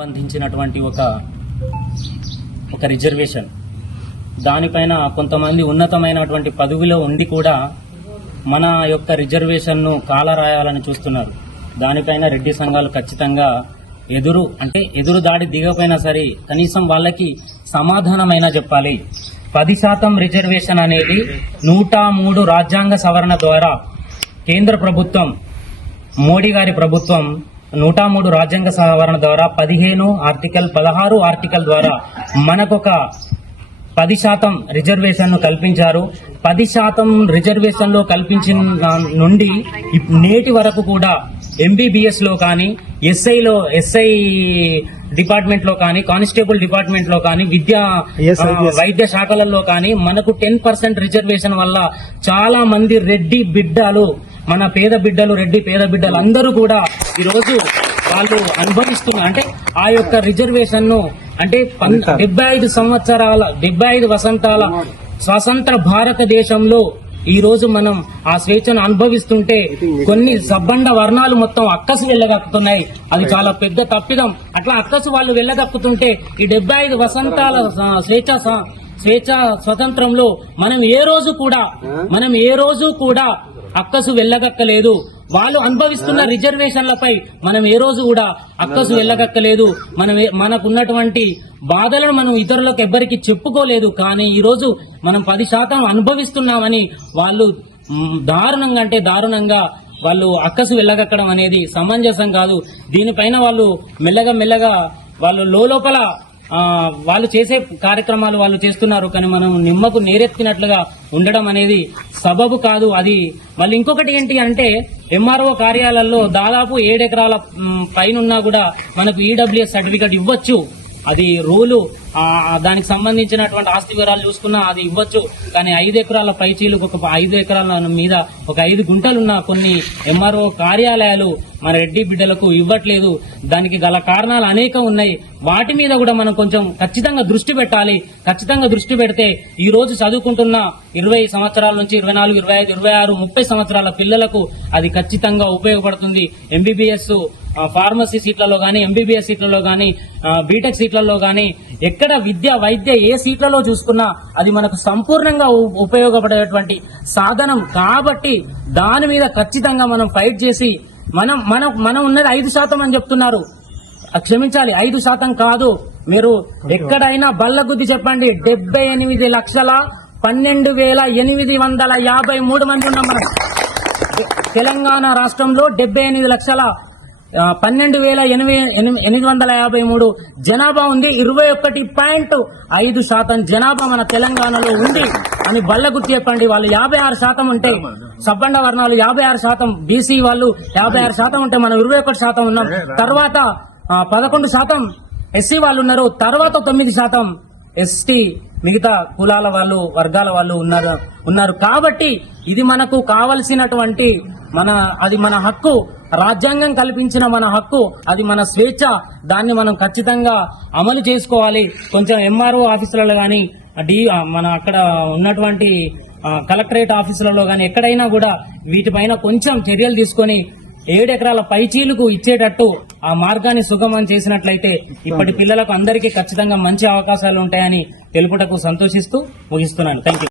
సంబంధించినటువంటి ఒక రిజర్వేషన్ దానిపైన కొంతమంది ఉన్నతమైనటువంటి పదవిలో ఉండి కూడా మన యొక్క రిజర్వేషన్ను కాలరాయాలని చూస్తున్నారు. దానిపైన రెడ్డి సంఘాలు ఖచ్చితంగా ఎదురు దాడి దిగపోయినా సరే కనీసం వాళ్ళకి సమాధానమైనా చెప్పాలి. 10% రిజర్వేషన్ అనేది 103 రాజ్యాంగ సవరణ ద్వారా కేంద్ర ప్రభుత్వం మోడీ గారి ప్రభుత్వం 103 రాజ్యాంగ సవరణ ద్వారా 15 ఆర్టికల్ 16 ఆర్టికల్ ద్వారా మనకొక 10% రిజర్వేషన్ ను కల్పించారు. 10% రిజర్వేషన్ లో కల్పించిన నుండి నేటి వరకు కూడా ఎంబీబీఎస్ లో కానీ ఎస్ఐ డిపార్ట్మెంట్ లో కానీ కానిస్టేబుల్ డిపార్ట్మెంట్ లో కానీ వైద్య శాఖలలో కానీ మనకు 10% రిజర్వేషన్ వల్ల చాలా మంది రెడ్డి బిడ్డలు మన రెడ్డి పేద బిడ్డలు అందరూ కూడా ఈరోజు వాళ్ళు అనుభవిస్తున్నారు. అంటే ఆ యొక్క రిజర్వేషన్ ను అంటే 75 వసంతాల స్వతంత్ర భారతదేశంలో ఈ రోజు మనం ఆ స్వేచ్ఛను అనుభవిస్తుంటే కొన్ని సబ్బండ వర్ణాలు మొత్తం అక్కసు వెళ్ళగక్కుతున్నాయి. అది చాలా పెద్ద తప్పిదం. అట్లా అక్కసు వాళ్ళు వెళ్ళగక్కుతుంటే ఈ 75 వసంతాల స్వేచ్ఛ స్వతంత్రంలో మనం ఏ రోజు కూడా అక్కసు వెళ్ళగక్కలేదు. వాళ్ళు అనుభవిస్తున్న రిజర్వేషన్లపై మనం ఏ రోజు కూడా అక్కసు వెళ్ళగక్కలేదు. మనకున్నటువంటి బాధలను మనం ఇతరులకు ఎవ్వరికి చెప్పుకోలేదు. కానీ ఈ రోజు మనం 10% అనుభవిస్తున్నామని వాళ్ళు దారుణంగా వాళ్ళు అక్కసు వెళ్ళగక్కడం అనేది సమంజసం కాదు. దీనిపైన వాళ్ళు మెల్లగా వాళ్ళు లోపల వాళ్ళు చేసే కార్యక్రమాలు వాళ్ళు చేస్తున్నారు. కానీ మనం నిమ్మకు నీరెత్తినట్లుగా ఉండడం అనేది సబబు కాదు. అది మళ్ళీ ఇంకొకటి ఏంటి అంటే ఎంఆర్ఓ కార్యాలయాల్లో దాదాపు 7 ఎకరాల పైన కూడా మనకు ఈడబ్ల్యూఎస్ సర్టిఫికేట్ ఇవ్వచ్చు. అది రూలు. దానికి సంబంధించినటువంటి ఆస్తి వివరాలు చూసుకున్నా అది ఇవ్వచ్చు. కానీ 5 ఎకరాల పైచీలకు ఒక 5 ఎకరాల మీద ఒక 5 గుంటలున్న కొన్ని ఎంఆర్ఓ కార్యాలయాలు మన రెడ్డి బిడ్డలకు ఇవ్వట్లేదు. దానికి గల కారణాలు అనేక ఉన్నాయి. వాటి మీద కూడా మనం కొంచెం ఖచ్చితంగా దృష్టి పెట్టాలి. ఖచ్చితంగా దృష్టి పెడితే ఈ రోజు చదువుకుంటున్న 20 సంవత్సరాల నుంచి 24, 25, 26, 30 సంవత్సరాల పిల్లలకు అది ఖచ్చితంగా ఉపయోగపడుతుంది. ఎంబీబీఎస్ ఫార్మసీ సీట్లలో గానీ, ఎంబీబీఎస్ సీట్లలో గానీ, బీటెక్ సీట్లలో గానీ, ఎక్కడ వైద్య ఏ సీట్లలో చూసుకున్నా అది మనకు సంపూర్ణంగా ఉపయోగపడేటువంటి సాధనం. కాబట్టి దాని మీద ఖచ్చితంగా మనం ఫైట్ చేసి మనం ఉన్నది 5% అని చెప్తున్నారు. క్షమించాలి, 5% కాదు. మీరు ఎక్కడైనా బల్లగుద్ది చెప్పండి. 78,12,853 మంది ఉన్నాం మనం. తెలంగాణ రాష్ట్రంలో 78,12,853 జనాభా ఉంది. 21.5% జనాభా మన తెలంగాణలో ఉంది అని బల్లగుర్తి చెప్పండి. వాళ్ళు 56% ఉంటే సబ్బండ వర్ణాలు 56%, బీసీ వాళ్ళు 56% ఉంటే మనం 21% ఉన్నాం. తర్వాత 11% ఎస్సీ వాళ్ళు ఉన్నారు. తర్వాత 9% ఎస్టీ మిగతా కులాల వాళ్ళు వర్గాల వాళ్ళు ఉన్నారు. కాబట్టి ఇది మనకు కావలసినటువంటి అది మన హక్కు. రాజ్యాంగం కల్పించిన మన హక్కు. అది మన స్వేచ్ఛ. దాన్ని మనం ఖచ్చితంగా అమలు చేసుకోవాలి. కొంచెం ఎంఆర్ఓ ఆఫీసులలో కానీ మన అక్కడ ఉన్నటువంటి కలెక్టరేట్ ఆఫీసులలో కానీ ఎక్కడైనా కూడా వీటిపైన కొంచెం చర్యలు తీసుకొని 7 ఎకరాల పైచీలకు ఇచ్చేటట్టు ఆ మార్గాన్ని సుగమం చేసినట్లయితే ఇప్పటి పిల్లలకు అందరికీ ఖచ్చితంగా మంచి అవకాశాలు ఉంటాయని తెలుపుటకు సంతోషిస్తూ ముగిస్తున్నాను. Thank you.